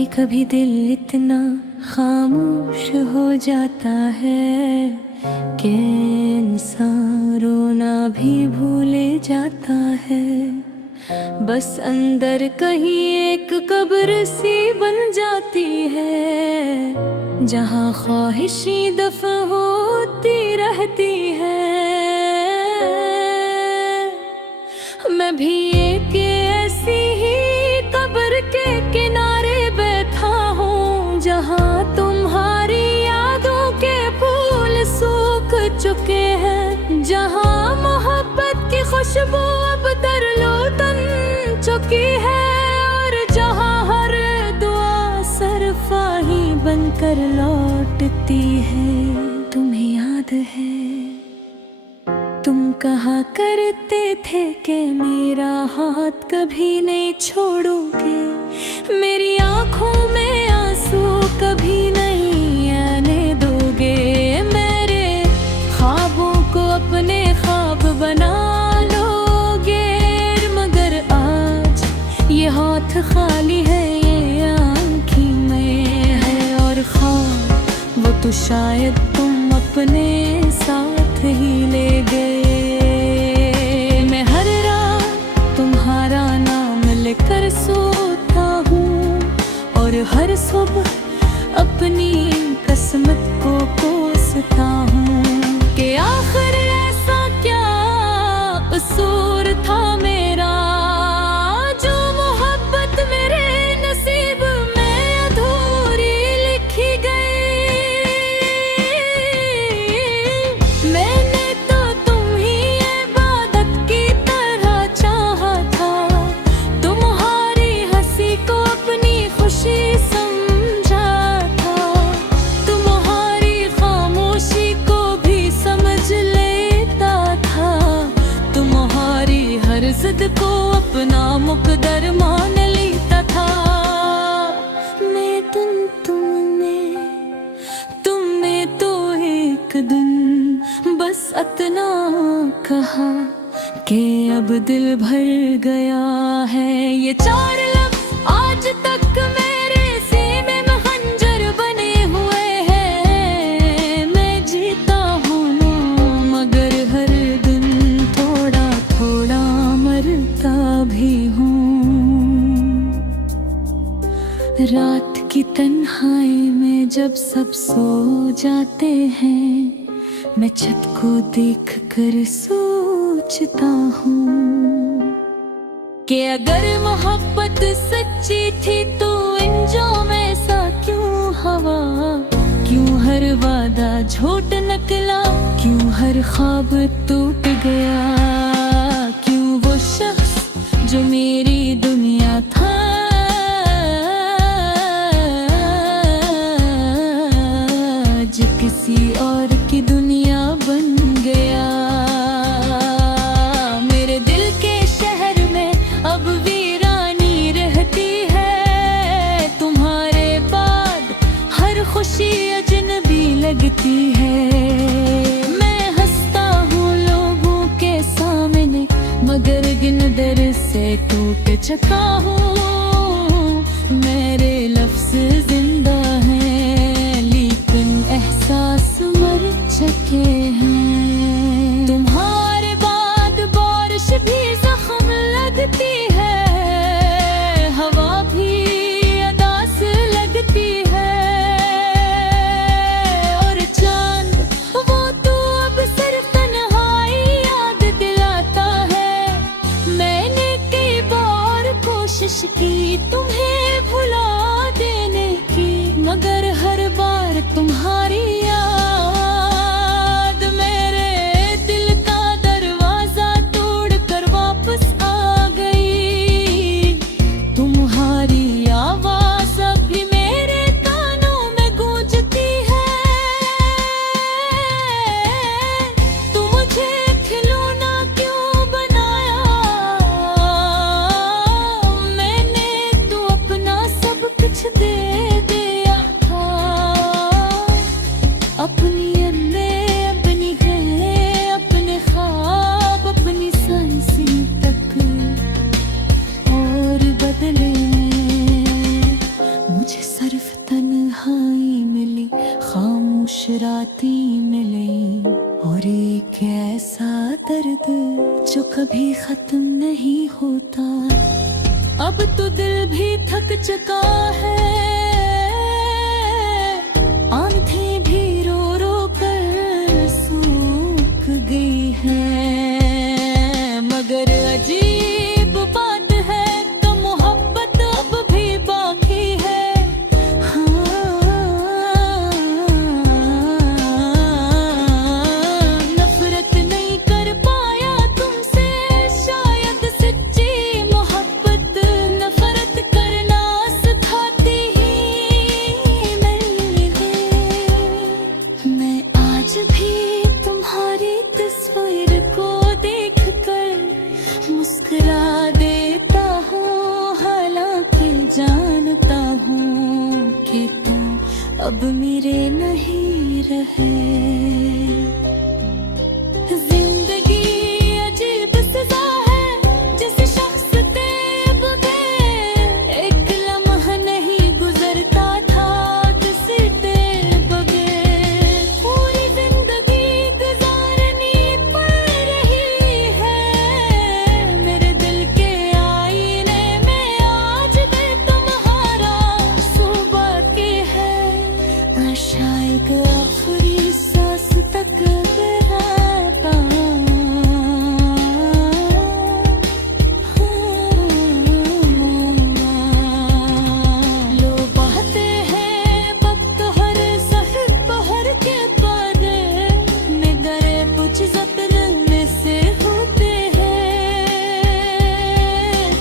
कभी कभी दिल इतना खामोश हो जाता है कि इंसान रोना भी भूले जाता है। बस अंदर कहीं एक कब्र सी बन जाती है, जहाँ ख्वाहिशें दफन होती रहती है। मैं भी एक ऐसी ही कब्र के किनारे बैठा हूँ, जहाँ तुम्हारी यादों के फूल सूख चुके हैं, जहाँ मोहब्बत की खुशबू अब तरलो तन चुकी है, और जहाँ हर दुआ सरफाही बनकर लौटती है। तुम्हें याद है तुम कहा करते थे कि मेरा हाथ कभी नहीं छोड़ोगे, मेरी आंखों में आंसू कभी नहीं आने दोगे, मेरे ख्वाबों को अपने ख्वाब बना लोगे। मगर आज ये हाथ खाली है, ये आँखें में है और ख्वाब वो तो शायद तुम अपने साथ ही ले गए। मैं हर रात तुम्हारा नाम लेकर सोता हूँ, और हर सुबह अपनी किस्मत को कोसता हूँ कि आखिर ऐसा क्या कसूर था मेरा, जो मोहब्बत मेरे नसीब में अधूरी लिखी गई। मैंने तो तुम्ही इबादत की तरह चाहा था, तुम्हारी हंसी को अपनी खुशी समझा था, तुम्हारी खामोशी को भी समझ लेता था, तुम्हारी हर जिद को अपना मुकद्दर मान लेता था। मैं तुमने तो एक दिन बस इतना कहा कि अब दिल भर गया है। ये चार लफ्ज़ आज तक मेरे सीने में खंजर बने हुए हैं। मैं जीता हूँ मगर हर दिन थोड़ा थोड़ा मरता भी हूँ। रात की तन्हाई में जब सब सो जाते हैं, मैं छत को देख कर सोचता हूँ कि अगर मोहब्बत सच्ची थी तो इंजॉम ऐसा क्यों हवा, क्यों हर वादा झूठ निकला, क्यों हर ख्वाब टूट गया, क्यों वो शख्स जो मेरी दुनिया था आज किसी और की दुनिया बन गया। मेरे दिल के शहर में अब वीरानी रहती है, तुम्हारे बाद हर खुशी अजनबी लगती है। मैं हंसता हूँ लोगों के सामने मगर गिन दर से टूट चुका हूँ। मेरे लफ्ज़ जिंदा हैं लेकिन एहसास मर चुके हैं। तुम्हारे बाद बारिश भी जख्म लगती है, हवा भी अदास लगती है, और चांद वो तो अब सिर्फ तन्हाई याद दिलाता है। मैंने कई बार कोशिश राती मिले और एक ऐसा दर्द जो कभी खत्म नहीं होता। अब तो दिल भी थक चुका है, आंखें भी रो रो कर सूख गई हैं। मगर अजीब बात है तो मोहब्बत अब भी बाकी है। हाँ, नफरत नहीं कर पाया तुमसे शायद सच्ची मोहब्बत, नफरत करना सिखाती ही मैंने। मैं आज भी तुम्हारी तस्वीर को देखकर मुस्कुरा देता हूँ, हालांकि जानता हूँ कि तुम अब मेरे नहीं रहे। जिंदगी अजीब सजा है जिस शख्स से बगैर एक लम्हा नहीं गुजरता था किसी ते बगैर। पूरी जिंदगी गुजारनी पड़ रही है मेरे दिल के आईने में, आज भी तुम्हारा सुबह के है। शायद आखिरी सांस तक रहता। लो बहते हैं वक्त हर सहर पहर के पारे, निगरे कुछ सपने में से होते हैं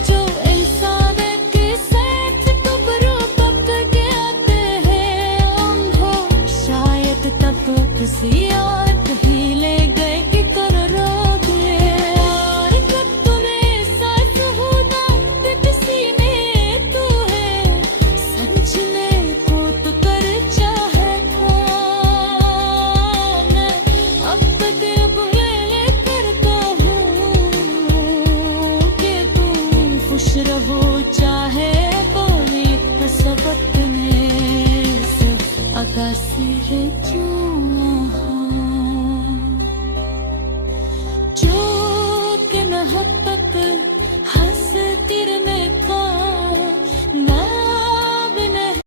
जो इंसान के सच टुकड़ों पक के आते हैं। उनको शायद तक किसी और ही ले गए कि करोगे और कब तुम्हें एहसास होगा कि किसी में तू है, समझने को तो कर चाहे था। मैं अब तक बुले करता हूँ कि तुम खुश रहो चाहे बोली सबक में सिर्फ आकाश है क्यों